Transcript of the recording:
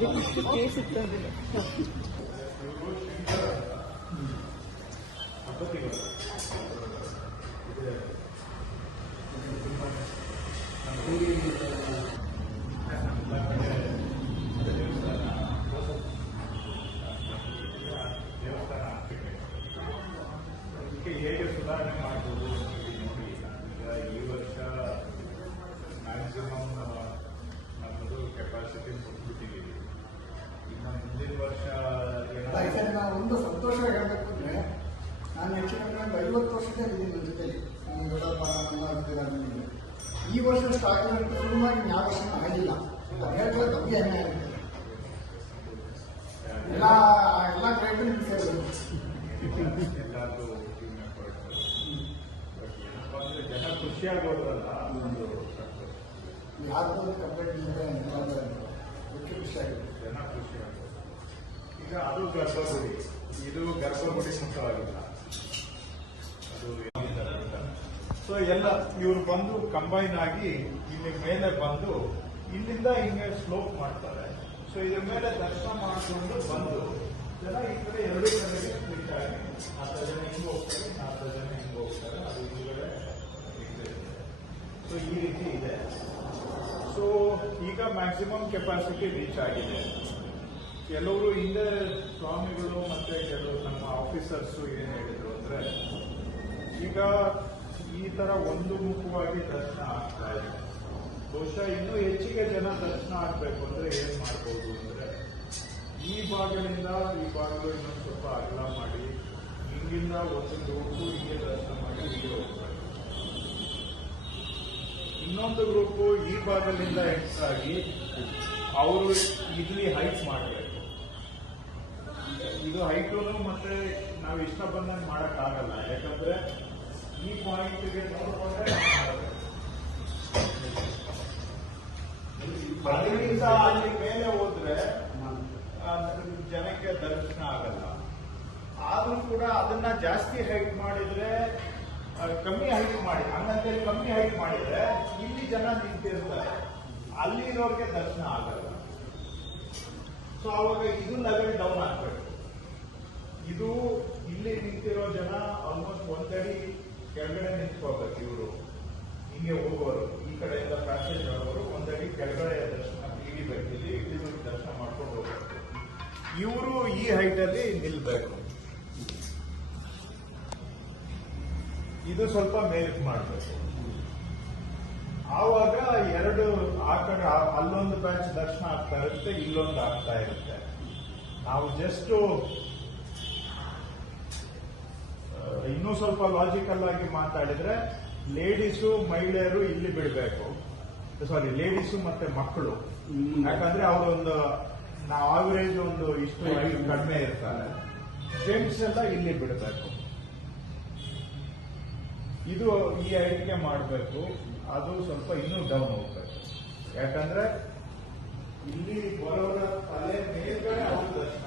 ಅದಕ್ಕಿಷ್ಟು case ಇತ್ತು ಅದನ್ನ ಹೇಗೆ ಸುಧಾರಣೆ ಮಾಡ್ಬೋದು ನೋಡಿ. ಈಗ ಈ ವರ್ಷ ಮ್ಯಾಕ್ಸಿಮಮ್ ನಮ್ಮದು ಕೆಪಾಸಿಟಿ ಮುಟ್ಬಿಟ್ಟಿದ್ದೀವಿ. ಇನ್ನು ಮುಂದಿನ ವರ್ಷ ನಾವು ಒಂದು ಸಂತೋಷ ಹೇಳಬೇಕು ಅಂದರೆ, ನಾನು ಹೆಚ್ಚಿನ ಕಡೆ 50 ವರ್ಷದಿಂದ ಇದ್ದೀನಿ ನನ್ನ ಜೊತೆಲಿ. ನಮ್ಮ ದೊಡ್ಡಪ್ಪ ನಮ್ಮ ಈ ವರ್ಷ ಸ್ಟಾರ್ಟ್ ಮಾಡೋಕ್ಕೆ ಶುರುವಾಗಿ ಯಾವ ವರ್ಷ ಆಗಿಲ್ಲ. ಹೇಳ್ಕೊಳ್ಳೋ ತಪ್ಪಿ ಅನ್ಯಾಯ ಆಗುತ್ತೆ. ಎಲ್ಲ ಕಡೆಗೂ ನಿಮ್ಗೆ ಸೇರಬೇಕು. ಎಲ್ಲಾದರೂ ಜನ ಖುಷಿಯಾಗೋದ್ರಲ್ಲ ಒಂದು ಯಾರು ಕಂಪ್ಲೇಂಟ್ ಮುಖ್ಯ ಖುಷಿ ಆಗಿದೆ. ಜನ ಖುಷಿಯಾಗೋದು. ಈಗ ಅದು ಗರ್ಭಗುಡಿ, ಇದು ಗರ್ಭಗುಡಿ ಮುಖ್ಯವಾಗಿಲ್ಲ. ಅದು ಸೊ ಎಲ್ಲ ಇವ್ರು ಬಂದು ಕಂಬೈನ್ ಆಗಿ ಇಲ್ಲಿ ಮೇಲೆ ಬಂದು ಇಲ್ಲಿಂದ ಹಿಂಗೆ ಸ್ಲೋಪ್ ಮಾಡ್ತಾರೆ. ಸೊ ಇದ್ರ ಮೇಲೆ ದರ್ಶನ ಮಾಡಿಕೊಂಡು ಬಂದು ಜನ ಈ ಕಡೆ ಎರಡು ಕಡೆಗೆ ಸ್ಪ್ಲಿಟ್ ಆಗಿ 40 ಜನ ಹಿಂಗೆ ಹೋಗ್ತಾರೆ, 40 ಜನ ಹಿಂಗೆ ಹೋಗ್ತಾರೆ. ಅದು ಹಿಂದ್ಗಡೆ ಸೊ ಈ ರೀತಿ ಇದೆ. ಸೊ ಈಗ ಮ್ಯಾಕ್ಸಿಮಮ್ ಕೆಪಾಸಿಟಿ ರೀಚ್ ಆಗಿದೆ. ಕೆಲವರು ಹಿಂದೆ ಸ್ವಾಮಿಗಳು ಮತ್ತೆ ಕೆಲವರು ನಮ್ಮ ಆಫೀಸರ್ಸು ಏನ್ ಹೇಳಿದ್ರು ಅಂದ್ರೆ, ಈಗ ಈ ತರ ಒಂದು ಮುಖವಾಗಿ ದರ್ಶನ ಆಗ್ತಾ ಇದೆ. ಬಹುಶಃ ಇನ್ನೂ ಹೆಚ್ಚಿಗೆ ಜನ ದರ್ಶನ ಆಗ್ಬೇಕು ಅಂದ್ರೆ ಏನ್ ಮಾಡ್ಬೋದು ಅಂದ್ರೆ, ಈ ಭಾಗದಿಂದ ಈ ಭಾಗಗಳು ಇನ್ನೊಂದು ಸ್ವಲ್ಪ ಅಗಲ ಮಾಡಿ, ಹಿಂಗಿಂದ ಒಂದು ಗ್ರೂಪು ಹಿಂಗೆ ದರ್ಶನ ಮಾಡಿ ಹೀಗೆ ಹೋಗ್ತಾರೆ. ಇನ್ನೊಂದು ಗ್ರೂಪು ಈ ಭಾಗದಿಂದ ಎಂಟರ್ ಆಗಿ ಅವರು ಇಲ್ಲಿ ಹೈಟ್ ಮಾಡಬೇಕು. ಇದು ಹೈಟು ಮತ್ತೆ ನಾವು ಇಷ್ಟ ಬಂದಂಗೆ ಮಾಡಕ್ಕಾಗಲ್ಲ. ಯಾಕಂದ್ರೆ ಈ ಪಾಯಿಂಟ್ಗೆ ನೋಡ್ಕೊಂಡ್ರೆ ಅಲ್ಲಿಂದ ಅಲ್ಲಿ ಮೇಲೆ ಹೋದ್ರೆ ಜನಕ್ಕೆ ದರ್ಶನ ಆಗಲ್ಲ. ಆದ್ರೂ ಕೂಡ ಅದನ್ನ ಜಾಸ್ತಿ ಹೈಟ್ ಮಾಡಿದ್ರೆ, ಕಮ್ಮಿ ಹೈಟ್ ಮಾಡಿ ಹಂಗಂತೇಳಿ ಕಮ್ಮಿ ಹೈಟ್ ಮಾಡಿದ್ರೆ ಇಲ್ಲಿ ಜನ ನಿಂತಿರ್ತಾರೆ, ಅಲ್ಲಿರೋರ್ಗೆ ದರ್ಶನ ಆಗಲ್ಲ. ಸೊ ಅವಾಗ ಇದು ಲೆವೆಲ್ ಡೌನ್ ಆಗ್ಬೇಕು. ಇದು ಇಲ್ಲಿ ನಿಂತಿರೋ ಜನ ಆಲ್ಮೋಸ್ಟ್ ಒಂದಡಿ ಕೆಳಗಡೆ ನಿಂತ್ಕೋಬೇಕು. ಇವರು ಹಿಂಗೆ ಹೋಗೋರು, ಈ ಕಡೆಯಿಂದ ಪ್ಯಾಸೇಜ್ ಆಗೋರು ಒಂದಡಿ ಕೆಳಗಡೆ ದರ್ಶನ ಇಳಿಬೇಕು. ಇಲ್ಲಿ ಇಳಿದು ದರ್ಶನ ಮಾಡ್ಕೊಂಡು ಹೋಗ್ಬೇಕು. ಇವರು ಈ ಹೈಟ್ ಅಲ್ಲಿ ನಿಲ್ಬೇಕು. ಇದು ಸ್ವಲ್ಪ ಮೇಲಕ್ಕೆ ಮಾಡಬೇಕು. ಆವಾಗ ಎರಡು ಆ ಕಡೆ ಅಲ್ಲೊಂದು ಬ್ಯಾಚ್ ದರ್ಶನ ಆಗ್ತಾ ಇರುತ್ತೆ, ಇಲ್ಲೊಂದು ಆಗ್ತಾ ಇರುತ್ತೆ. ನಾವು ಜಸ್ಟ್ ಇನ್ನೂ ಸ್ವಲ್ಪ ಲಾಜಿಕಲ್ ಆಗಿ ಮಾತಾಡಿದ್ರೆ, ಲೇಡೀಸು ಮಹಿಳೆಯರು ಇಲ್ಲಿ ಬಿಡಬೇಕು. ಸಾರಿ, ಲೇಡೀಸು ಮತ್ತೆ ಮಕ್ಕಳು. ಯಾಕಂದ್ರೆ ಅವರೊಂದು ನಾವು ಆವರೇಜ್ ಒಂದು ಇಷ್ಟು ಕಡಿಮೆ ಇರ್ತಾರೆ. ಜೆಂಟ್ಸ್ ಎಲ್ಲ ಇಲ್ಲಿ ಬಿಡಬೇಕು. ಇದು ಈ ಹೈಟ್ಗೆ ಮಾಡಬೇಕು. ಅದು ಸ್ವಲ್ಪ ಇನ್ನೂ ಡೌನ್ ಹೋಗ್ಬೇಕು. ಯಾಕಂದ್ರೆ ಇಲ್ಲಿ ಬರೋರ ತಲೆ ಮೇಲ್ಗಡೆ ಅವರು ದರ್ಶನ